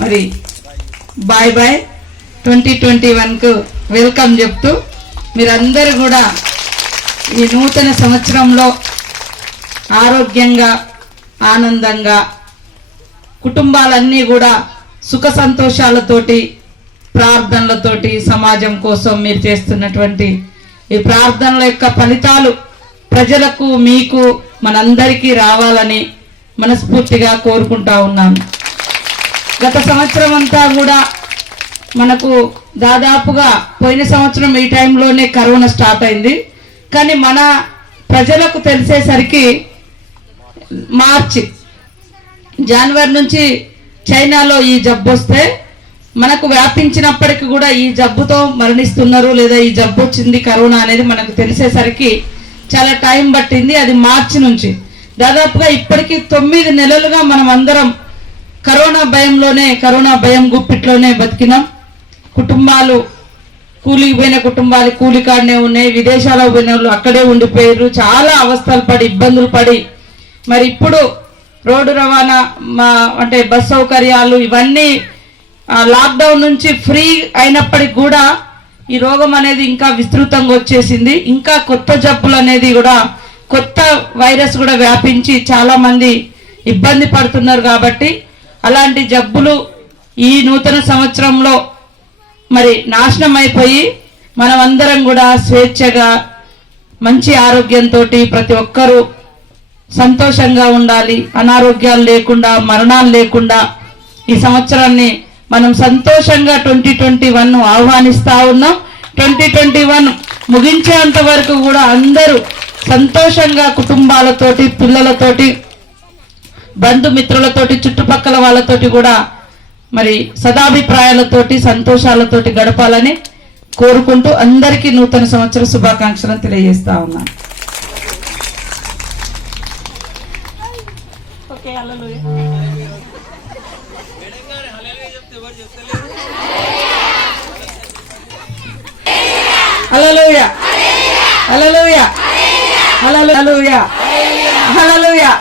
మరి bye bye 2021కు welcome చెప్తూ మీరందరూ కూడా ఈ నూతన సంవత్సరంలో ఆరోగ్యంగా ఆనందంగా కుటుంబాలన్నీ కూడా సుఖ సంతోషాలతోటి ప్రార్థనలతోటి సమాజం కోసం మీరు చేస్తున్నటువంటి ఈ ప్రార్థనల యొక్క ఫలితాలు ప్రజలకు మీకు మనందరికీ రావాలని మనస్ఫూర్తిగా కోరుకుంటా ఉన్నాను. గత సంవత్సరం అంతా కూడా మనకు దాదాపుగా పోయిన సంవత్సరం ఈ టైంలోనే కరోనా స్టార్ట్ అయింది. కానీ మన ప్రజలకు తెలిసేసరికి జనవరి నుంచి చైనాలో ఈ జబ్బు వస్తే మనకు వ్యాపించినప్పటికీ కూడా ఈ జబ్బుతో మరణిస్తున్నారు లేదా ఈ జబ్బు వచ్చింది కరోనా అనేది మనకు తెలిసేసరికి చాలా టైం పట్టింది. అది మార్చి నుంచి దాదాపుగా ఇప్పటికీ 9 నెలలుగా మనం అందరం కరోనా భయం గుప్పిట్లోనే బతికినాం. కుటుంబాలు కూలిపోయిన కుటుంబాలు కూలికాడనే ఉన్నాయి, విదేశాలకు పోయిన వాళ్ళు అక్కడే ఉండిపోయారు, చాలా అవస్థలు పడి ఇబ్బందులు పడి మరి ఇప్పుడు రోడ్డు రవాణా అంటే బస్ సౌకర్యాలు ఇవన్నీ లాక్డౌన్ నుంచి ఫ్రీ అయినప్పటికి కూడా ఈ రోగం అనేది ఇంకా విస్తృతంగా వచ్చేసింది. ఇంకా కొత్త జబ్బులు అనేది కూడా కొత్త వైరస్ కూడా వ్యాపించి చాలా మంది ఇబ్బంది పడుతున్నారు. కాబట్టి అలాంటి జబ్బులు ఈ నూతన సంవత్సరంలో మరి నాశనం అయిపోయి మనమందరం కూడా స్వేచ్ఛగా మంచి ఆరోగ్యంతో ప్రతి ఒక్కరూ సంతోషంగా ఉండాలి. అనారోగ్యాలు లేకుండా మరణాలు లేకుండా ఈ సంవత్సరాన్ని మనం సంతోషంగా 2021 ఆహ్వానిస్తా ఉన్నాం. 2021 ముగించేంత వరకు కూడా అందరూ సంతోషంగా కుటుంబాలతోటి పిల్లలతోటి బంధుమిత్రులతోటి చుట్టుపక్కల వాళ్ళతోటి కూడా మరి సదాభిప్రాయాలతోటి సంతోషాలతోటి గడపాలని కోరుకుంటూ అందరికీ నూతన సంవత్సర శుభాకాంక్షలను తెలియజేస్తా ఉన్నాను. హల్లెలూయా హల్లెలూయా హల్లెలూయా హల్లెలూయా హల్లెలూయా.